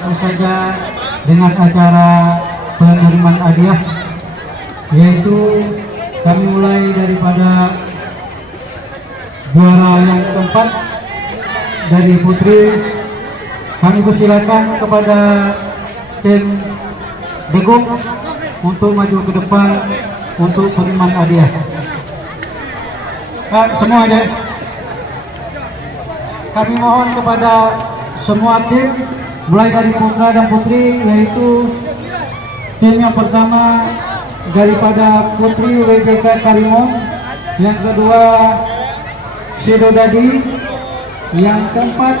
langsung saja dengan acara penerimaan hadiah, yaitu kami mulai daripada juara yang keempat dari putri. Kami persilakan kepada tim Degung untuk maju ke depan untuk penerimaan hadiah. Semua ada. Kami mohon kepada semua tim, mulai dari putra dan putri, yaitu tim yang pertama daripada Putri WJK Karimun, yang kedua Sido Dadi, yang keempat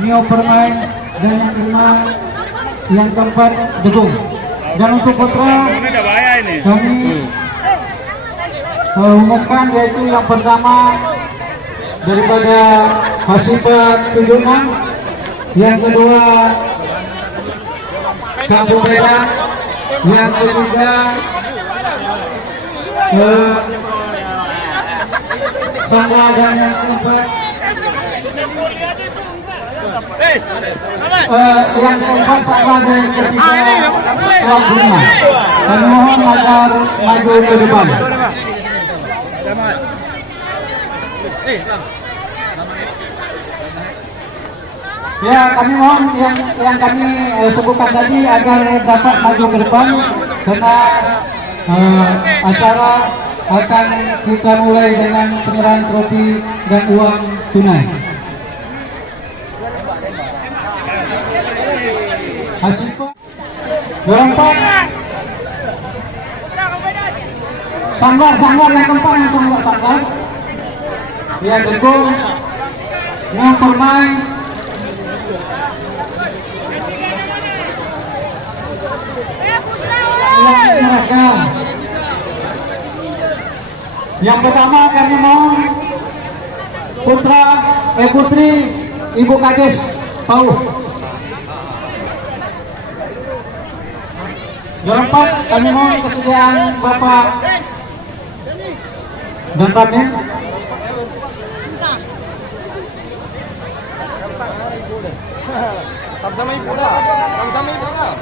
Nio Permain, dan yang kelima yang keempat Degung. Dan untuk putra kami umumkan, yaitu yang pertama daripada Hasibat Tunjungan, yang kedua Kampung Beda, yang ketiga Sangga, dan yang keempat Sangga, dan yang ketiga Laguna. Kami mohon agar maju ke depan. Ya, kami mohon yang kami sebutkan tadi agar dapat maju ke depan, karena acara akan kita mulai dengan penyerahan trofi dan uang tunai. Hasil berempat Sanggar yang keempat, yang Sanggar. Ya, Degung, yang Permain, yang pertama kami mau Putri Ibu Kades Pauh. Yang keempat kami mau kesediaan Bapak dan kami sama ibu dah, sama ibu dah.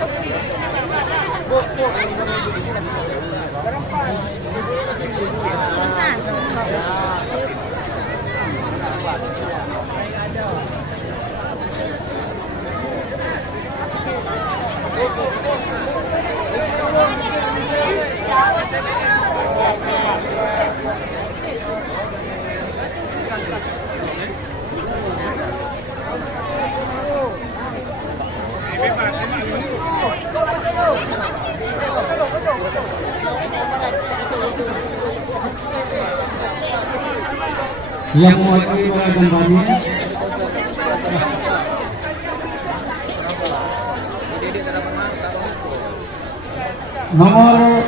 Yang mewakili gambarnya nomor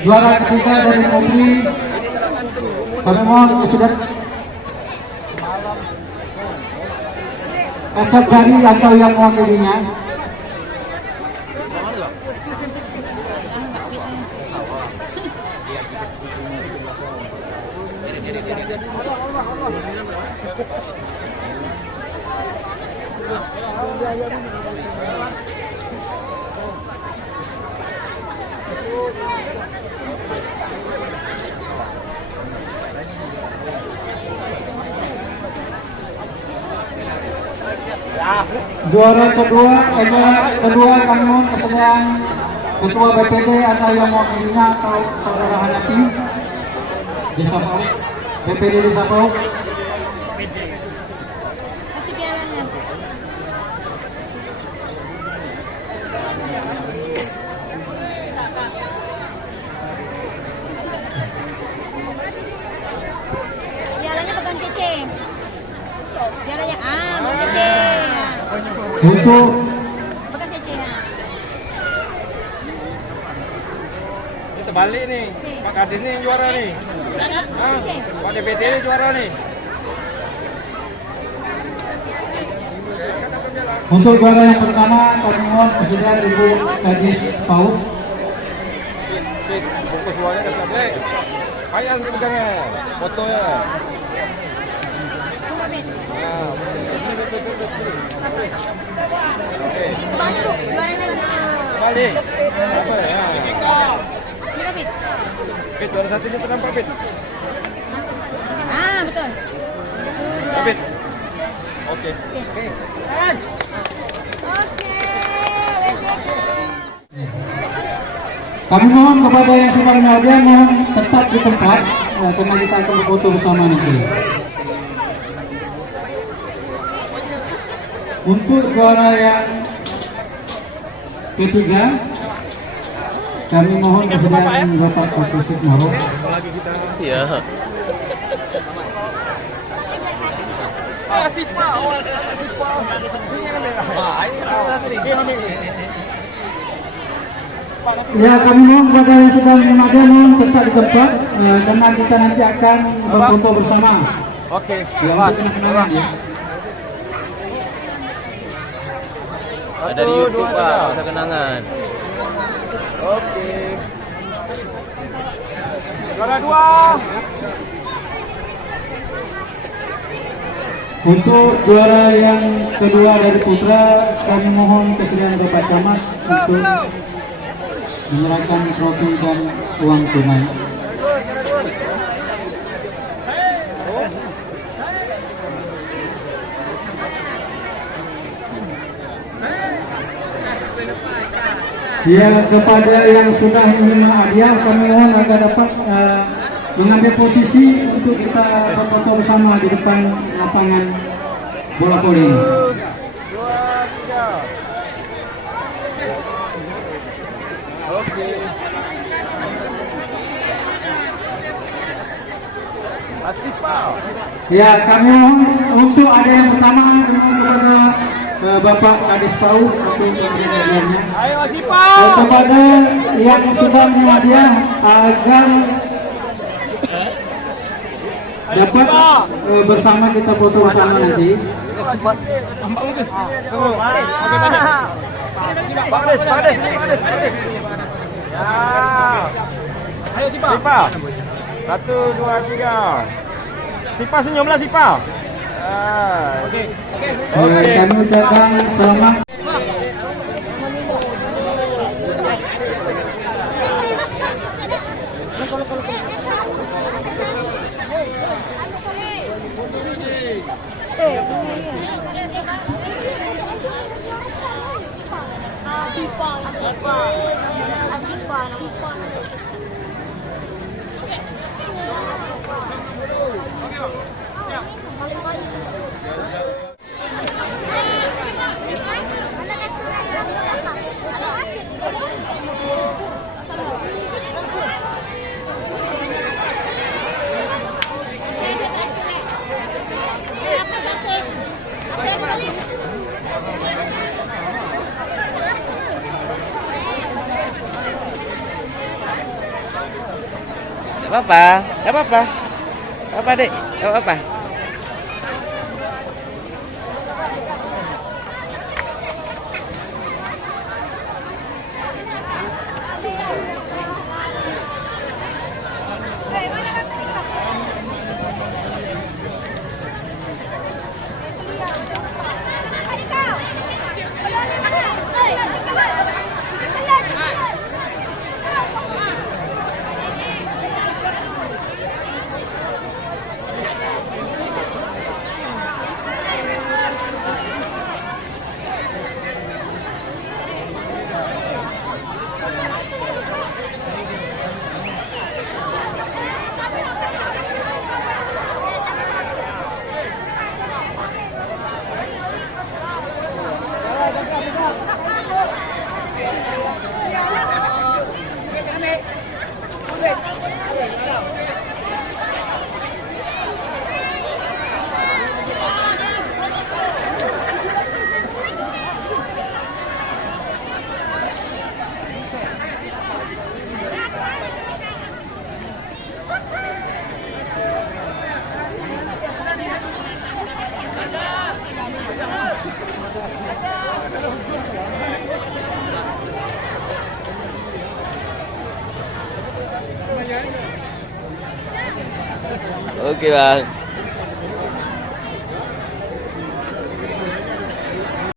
juara ketiga dari Putri, kami mohon sudah acap jari atau yang mewakilinya. Juara kedua kami mohon kesediaan Ketua BPD atau yang mewakilinya atau Saudara Hanafi Desa Pauh, BPD Desa Pauh. Kasih pialanya. Pialanya pegang Cece. Pialanya pegang Cece. Untuk Pegang Cece ya. Terbalik nih, Pak Kades nih yang juara nih. Pak DPD ini juara nih. Untuk juara yang pertama kami mohon kesediaan Ibu Kades Pauh. Fokus juaranya ke sana. Kayak yang dipegangnya, fotonya. Enggak, Bet. Nah, oke. Kembali Bu, juaranya Bu. Kembali. Apa ya? Ini kan Fit. Fit, juara satunya ternampak Fit. Ah, betul. Fit. Oke. Oke, WJK. Kami mohon kepada yang sudah berhadir mohon tetap di tempat karena kita akan berfoto bersama nanti. Untuk juara yang ketiga, kami mohon kesediaan Bapak Kapolsek Moro. Iya. Ya, kami mohon kepada yang sudah berhadir mohon tetap di tempat karena kita nanti akan berfoto bersama. Oke. Ya, untuk kenangan ya. Dari YouTube Pak, masa kenangan. Oke. Juara 2. Untuk juara yang kedua dari putra, kami mohon kesediaan Bapak Camat untuk menyerahkan trofi dan uang tunai. Ya, kepada yang sudah menerima hadiah, kami mohon agar dapat mengambil posisi untuk kita berfoto bersama di depan lapangan bola voli ini. 2, 3. Oke. Asipal. Ya, kami mohon untuk ada yang bersama kepada Bapak Kadis PAUD untuk hadiahnya. Ayo Asipal. Kepada yang sudah menerima hadiah agar dapat bersama kita foto bersama nanti. Bagdes. Ya. Ayo Sipa. 1, 2, 3. Sipa senyumlah Sipa. Oke. Kami ucapkan selamat. Gak apa-apa. Apa Dek? Gak apa-apa. Oke Bang.